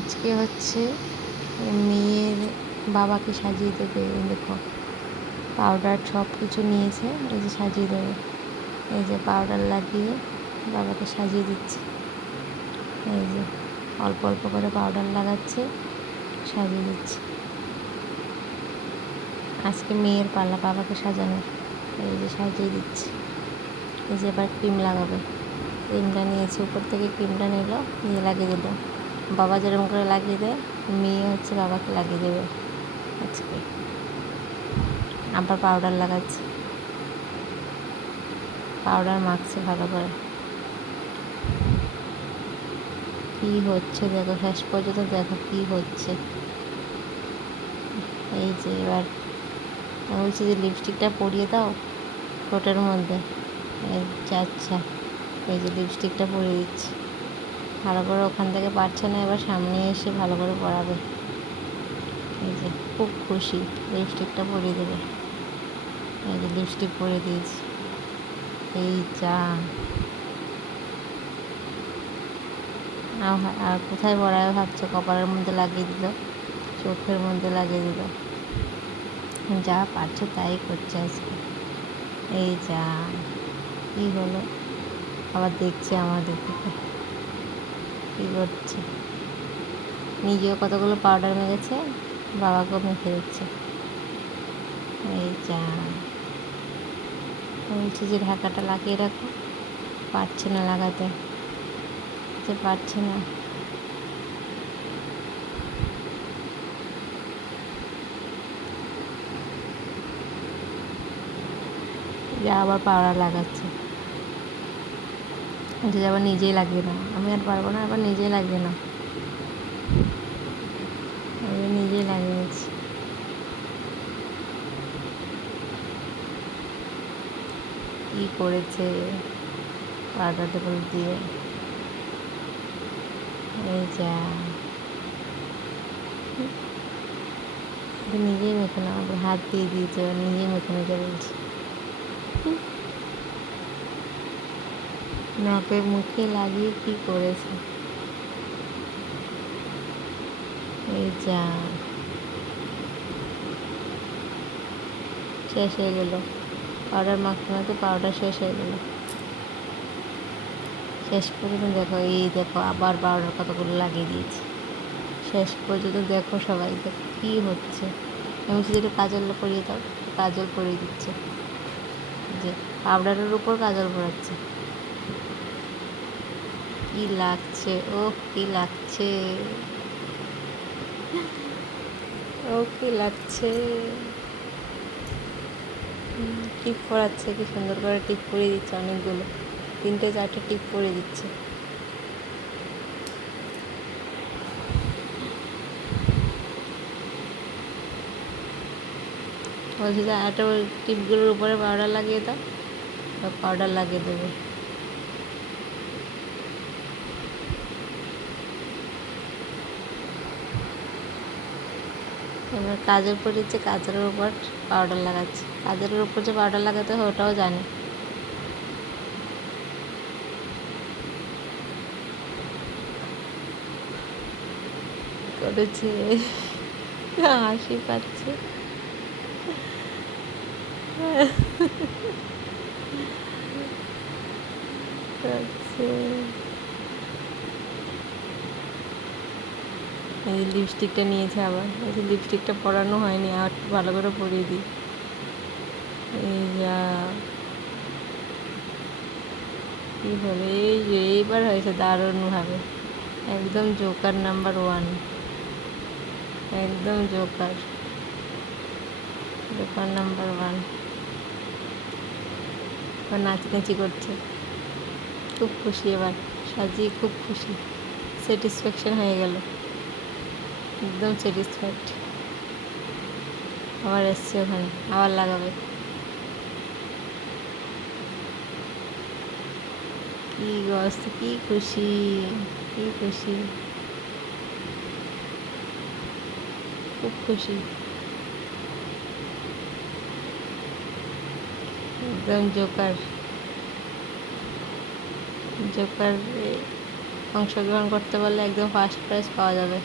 আজকে হচ্ছে মেয়ের বাবাকে সাজিয়ে দেবে। দেখো পাউডার সব কিছু নিয়েছে, এই যে সাজিয়ে দেবে। এই যে পাউডার লাগিয়ে বাবাকে সাজিয়ে দিচ্ছে। এই যে অল্প অল্প করে পাউডার লাগাচ্ছে, সাজিয়ে দিচ্ছে। আজকে মেয়ের পালা বাবাকে সাজানোর। এই যে সাজিয়ে দিচ্ছে। এই যে এবার ক্রিম লাগাবে। ক্রিমটা নিয়েছে, উপর থেকে ক্রিমটা নিল, নিয়ে লাগিয়ে দিল। বাবা যেরকম করে লাগিয়ে দেয়, মেয়ে হচ্ছে বাবাকে লাগিয়ে দেবে আজকে। আবার পাউডার লাগাচ্ছে, পাউডার মাখছে ভালো করে। কী হচ্ছে দেখো, শেষ পর্যন্ত দেখো কী হচ্ছে। এই যে এবার বলছি যে লিপস্টিকটা পরিয়ে দাও ঠোঁটের মধ্যে। আচ্ছা, এই যে লিপস্টিকটা পরিয়ে দিচ্ছি। ভালো করে ওখান থেকে পারছে না, এবার সামনে এসে ভালো করে পরাবে। এই যে খুব খুশি, লিপস্টিকটা পরিয়ে দেবে। এই যে লিপস্টিক পরিয়ে দিয়েছি। এই যা, আর কোথায় পরাবে ভাবছো? কপালের মধ্যে লাগিয়ে দিল, চোখের মধ্যে লাগিয়ে দিল। যা পারছে তাই করছে আজকে। এই যা, কী হলো? আবার দেখছে আমাদের দিকে কী করছে। নিজেও কতগুলো পাউডার মেখেছে, বাবাকেও মেখে দিচ্ছে। এই যা, বলছি যে ঢাকাটা লাগিয়ে রাখো, পারছে না লাগাতে, যে পারছে না। যা আবার পাউডার লাগাচ্ছে, যে আবার নিজেই লাগিয়ে নাও। আমি আর পারবো না, আবার নিজেই লাগিয়ে নাও। আমি নিজেই লাগিয়ে নিচ্ছি। কী করেছে পাউডার টেবিল দিয়ে। এই যা, নিজেই মেখে নাও, হাত দিয়ে দিয়েছে, এবার নিজেই মেখে নিতে বলছি। নাকে মুখে লাগিয়ে কী করেছে। এই যা, শেষ হয়ে গেল পাউডার মাখতে মাখতে, পাউডার শেষ হয়ে গেল। শেষ পর্যন্ত দেখো, এই দেখো আবার পাউডার কতগুলো লাগিয়ে দিয়েছি। শেষ পর্যন্ত দেখো সবাই, দেখো কী হচ্ছে। আমি শুধু একটু কাজল পরিয়ে দাও, কাজল পরিয়ে দিচ্ছে। যে পাউডারের উপর কাজল পরাচ্ছে। কী লাগছে, ও কী লাগছে, ও কী লাগছে। টিপ পরাচ্ছে, কি সুন্দর করে টিপ পরিয়ে দিচ্ছে। অনেকগুলো, 3-4টে টিপ পরিয়ে দিচ্ছে। বলছি যে একটা ওই টিপগুলোর উপরে পাউডার লাগিয়ে দাও, পাউডার লাগিয়ে দেবে। এবার কাজল পরিয়েছে, কাজলের উপর পাউডার লাগাচ্ছে। কাজলের উপর যে পাউডার লাগাতে হয় ওটাও জানে। করেছে, হাসি পাচ্ছে। এই লিপস্টিকটা নিয়েছে আবার, এই যে লিপস্টিকটা পরানো হয়নি, আর ভালো করে পরিয়ে দিই। এই যা, কী হলো, এই যে এইবার হয়েছে দারুণভাবে। একদম জোকার নাম্বার 1, একদম জোকার, জোকার নাম্বার 1। এবার নাচানাচি করছে, খুব খুশি। এবার সাজিয়ে খুব খুশি, স্যাটিসফ্যাকশন হয়ে গেল, একদম স্যাটিসফাইড। আবার এসছে ওখানে, আবার লাগাবে। কী অবস্থা, কী খুশি, কী খুশি, খুব খুশি, একদম জোকার, জোকার। অংশগ্রহণ করতে পারলে একদম ফার্স্ট প্রাইজ পাওয়া যাবে।